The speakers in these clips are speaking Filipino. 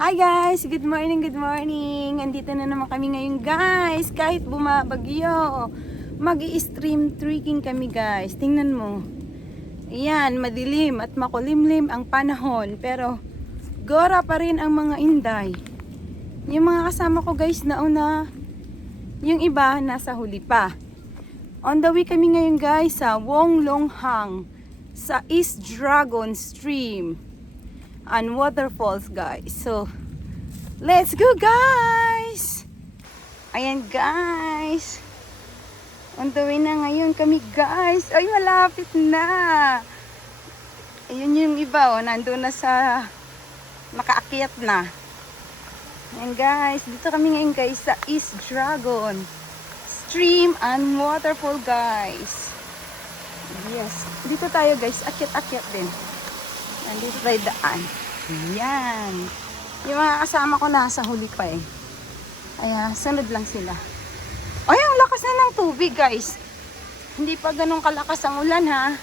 Hi guys! Good morning, good morning! Andito na naman kami ngayon guys. Kahit bumabagyo, mag-i-stream trekking kami guys. Tingnan mo. Ayan, madilim at makulimlim ang panahon. Pero gora pa rin ang mga inday. Yung mga kasama ko guys nauna, yung iba nasa huli pa. On the way kami ngayon guys sa Wonglonghang, sa East Dragon Stream and waterfalls guys. So let's go guys. Ayan guys, on the way na ngayon kami guys. Ay, malapit na. Ayun yung iba, oh, nandun na sa nakaakyat na. Ayan guys, dito kami ngayon guys sa East Dragon Stream and waterfall guys. Yes, dito tayo guys, akyat-akyat din. Nandito tayo daan. Ayan. Yung mga kasama ko nasa huli pa eh. Ayan, sunod lang sila. Ay, ang lakas na ng tubig guys. Hindi pa ganun kalakas ang ulan ha.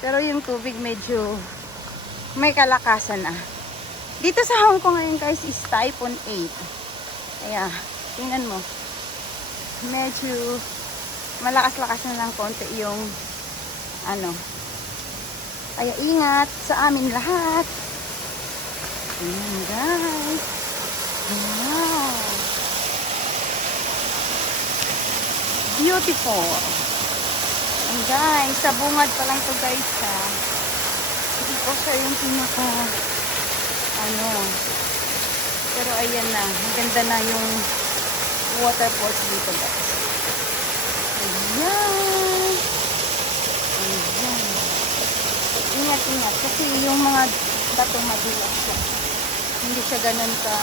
Pero yung tubig medyo may kalakasan na. Dito sa Hong Kong ngayon guys is Typhoon 8. Ayan, tingnan mo. Medyo malakas-lakas na lang konti yung kaya ingat sa amin lahat. Ayan guys. Wow. Beautiful. And guys, sa bungad pa lang to guys ha. Hindi ko siya yung pinaka pero ayan na. Maganda na yung waterfalls dito guys. Ayan. Ayan. Ingat-ingat kasi yung mga bato madulas siya. Hindi siya ganun ka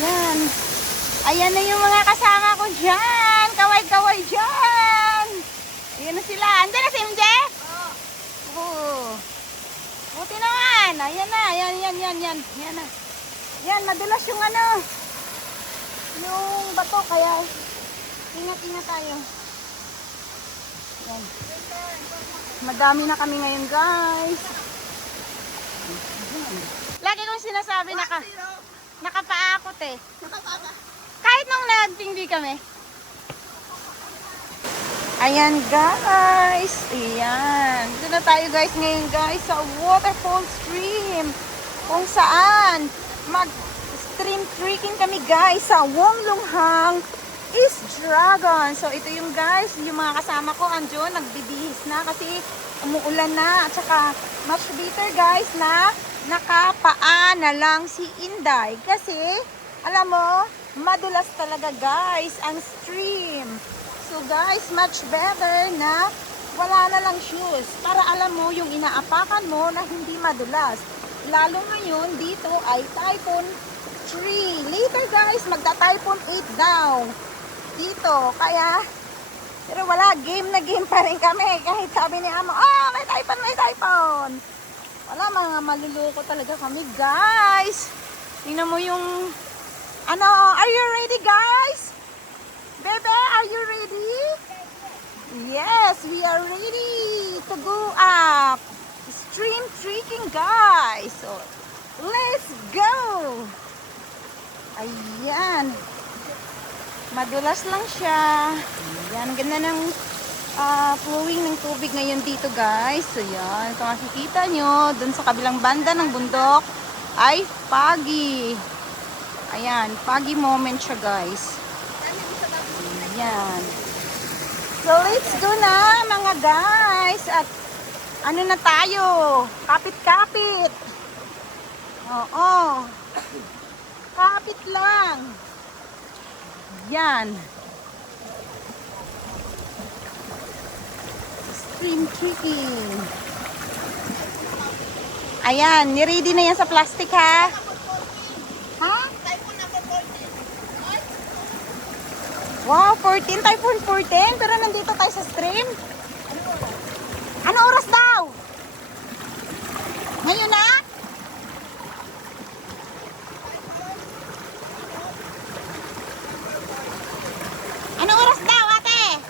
ayan. Ayan na yung mga kasama ko dyan. Kaway-kaway dyan. Ayan na sila. Andiyan na si MJ? Oo. Buti naman. Ayan na. Yan. Yan na. Yan, madulas yung yung bato. Kaya ingat-ingat tayo. Yan. Madami na kami ngayon guys. Lagi kong sinasabi nakapaakot eh. Kahit nung nagtingdi kami. Ayan guys. Ayan. Dito na tayo guys ngayon guys sa waterfall stream. Kung saan mag-stream trekking kami guys sa Wonglonghang East Dragon. So ito yung guys, yung mga kasama ko andun, nagbibihis na kasi umuulan na. At saka much better guys na nakapaa na lang si Inday. Kasi alam mo, madulas talaga guys ang stream. So guys, much better na wala na lang shoes. Para alam mo yung inaapakan mo na hindi madulas. Lalo ngayon dito ay Typhoon 3. Later guys, magta-Typhoon 8 daw dito. Kaya, pero wala, game na game pa rin kami. Kahit sabi ni Amo, may typhoon. Wala, mga maluluko talaga kami, guys. Tingnan mo yung, are you ready, guys? Bebe, are you ready? Yes, we are ready to go up. Stream trekking, guys. So, let's go. Ayan. Madulas lang siya. Ayan, ganda ng flowing ng tubig ngayon dito guys. So yan, kung makikita nyo, dun sa kabilang banda ng bundok ay foggy. Ayan, foggy moment siya guys. Ayan. So let's go na mga guys. At na tayo? Kapit-kapit. Oo. Kapit lang. Yan. Stream trekking. Ayan, ni-ready na yan sa plastic ha? Ha? Typhoon number 14. Wow, 14, Typhoon 14. Pero nandito tayo sa stream. Ano oras daw? Ngayon na? Ano oras daw, ate?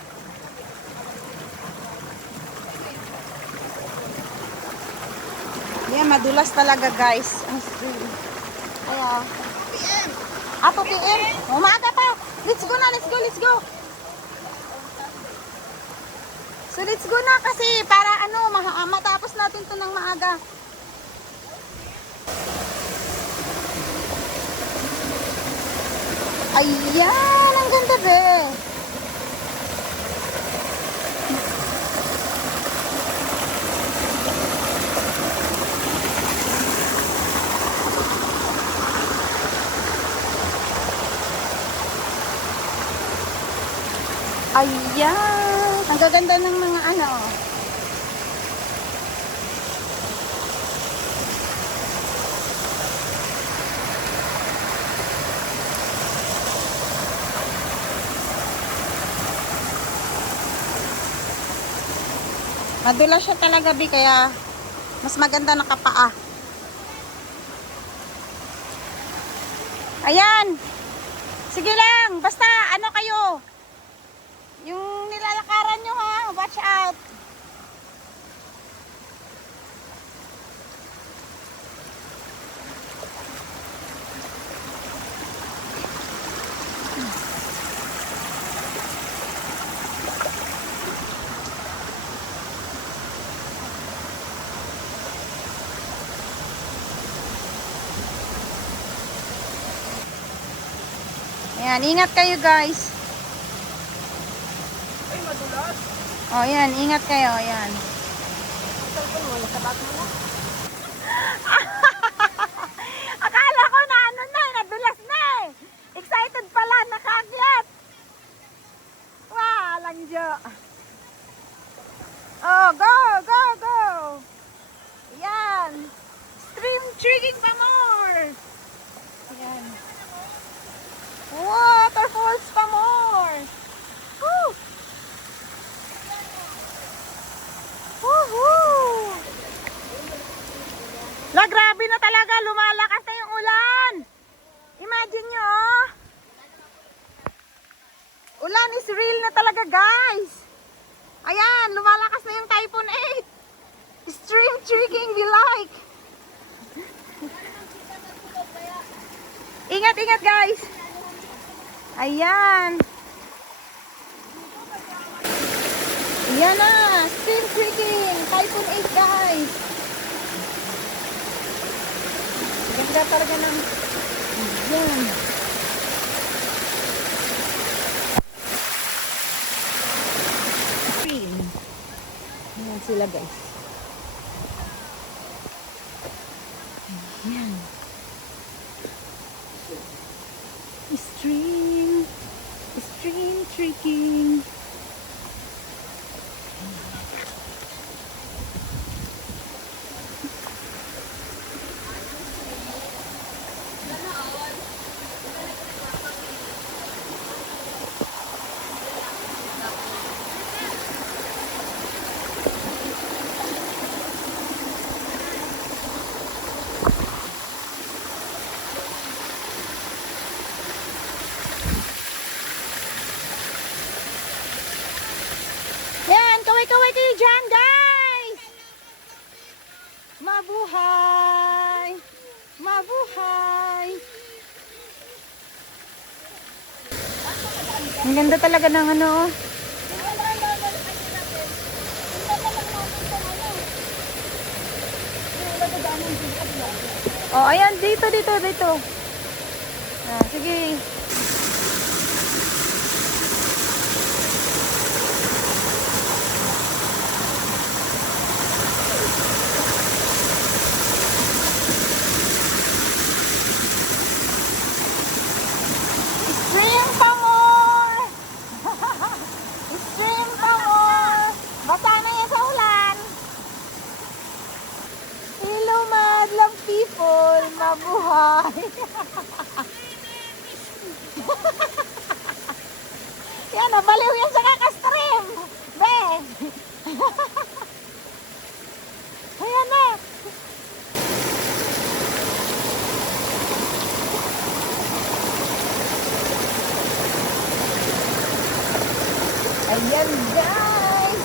Yan, madulas talaga guys ang stream. Kaya, 2 p.m. Umaga pa. Let's go na, let's go, let's go. So let's go na kasi para matapos natin to ng maaga. Ayan, ang ganda be. Ayan, ang gaganda ng mga ano. Madulas siya talaga bi kaya mas maganda nakapaa. Ayan. Sige lang, basta ano kayo. Yung nilalakaran nyo ha, watch out. Ayan, ingat kayo guys. Ay, madulas. Oh, yan, ingat kayo, ayan. Cellphone mo, nasabak mo na. Akala ko na ano na, nadulas na eh. Excited pala, nakaakyat. Walang Diyo. Oh, go, go, go. Ayan. Stream trigging pa more. Ayan. Waterfalls pa more. Woo! Woohoo! La, grabe na talaga. Lumalakas na yung ulan. Imagine nyo, oh. Ulan is real na talaga, guys. Ayan, lumalakas na yung Typhoon 8. Stream trigging we like. Ingat, ingat, guys. Ayan. Ayan na. Stream trigging. Typhoon 8, guys. Ganda talaga ng... Ayan. Stream. Ayan sila, guys. Ayan. Stream. Stream trigging. Yan, kaway-kaway kayo dyan, guys! Mabuhay! Mabuhay! Ang ganda talaga ng ano. Oh, ayan, dito. Ah, sige. Stream pa more! Stream pa more! Basa na yan sa ulan. Hello, madlang people! Mabuhay! Yan, nabaliw yan sa kakastream! Be! Ayan na! Ayan, guys!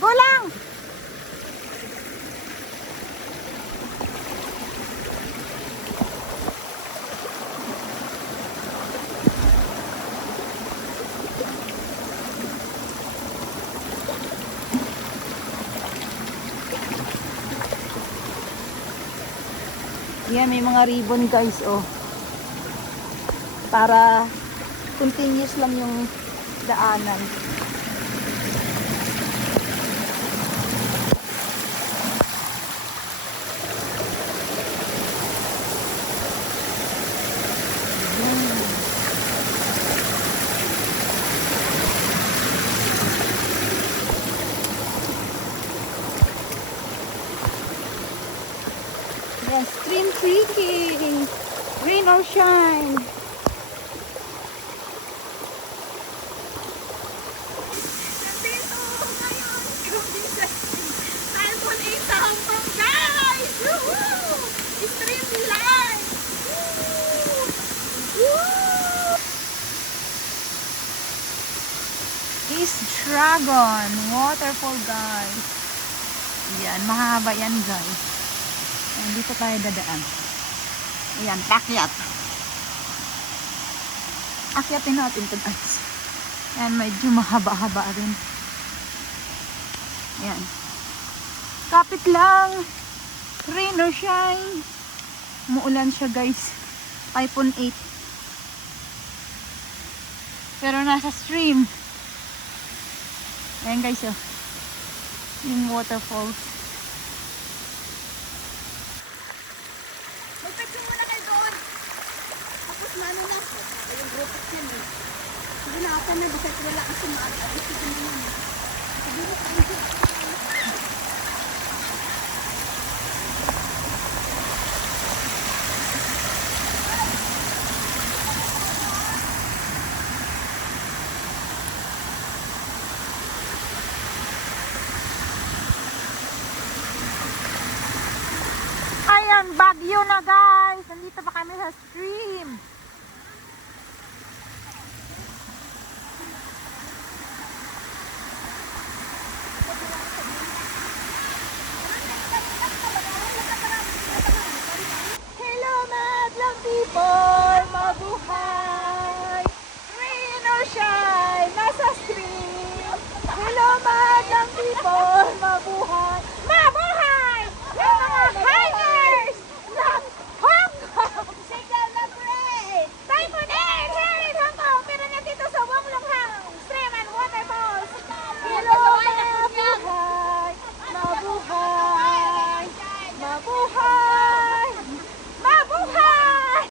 Go lang! Yan, may mga ribbon guys, oh. Para continuous lang yung daanan. Yan, stream trekking. Rain or shine. Nandito ngayon kami sa iPhone 8 sa Hong Kong, guys! Woohoo! Stream live! Woo! Woo! Is Dragon waterfall guys. Yan, mahaba yan guys. Ayan, dito tayo dadaan. Ayan, pakyat. Akyatin natin ito guys. Ayan, medyo mahaba-haba rin. Ayan. Kapit lang. Rain or shine. Muulan siya guys. iPhone 8. Pero nasa stream. Ayan guys, oh. Yung waterfalls. Magpicture muna kayo doon. Tapos na ano lang. Yung rocket yan eh. Sige na ako na. Basta kilala kasi maalis. Sige na yun eh. Sige na kayo. Ayan, Baguio na guys. Nandito pa kami sa stream. Hello, madlang people. Mabuhay. Rain or shine. Nasa stream. Hello, madlang people. Mabuhay.